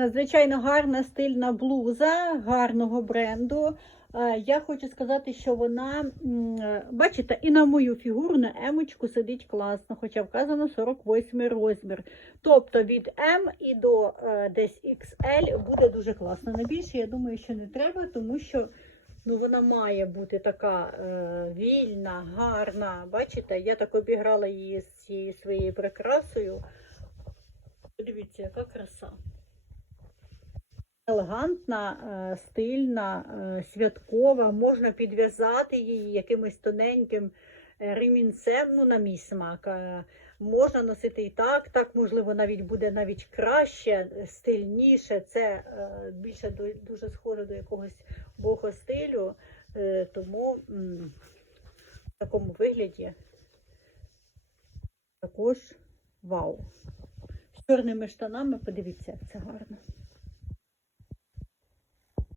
Надзвичайно гарна стильна блуза гарного бренду. Е, Я хочу сказати, що вона, е, бачите, і на мою фігуру на емочку сидить класно, хоча вказано 48 розмір. Тобто від М і до е, десь XL буде дуже класно. На більше, я думаю, що не треба, тому що ну, вона має бути така е, вільна, гарна. Бачите, я так обіграла її з цією своєю прикрасою. Подивіться, яка краса. Елегантна, е, стильна, е, святкова, можна підв'язати її якимось тоненьким е, ремінцем, ну, на мій смак. Можна носити і так, так, можливо, навіть буде навіть краще, стильніше. Це більше дуже схоже до якогось богостилю, е, тому в такому вигляді також вау. З чорними штанами, подивіться, як це гарно.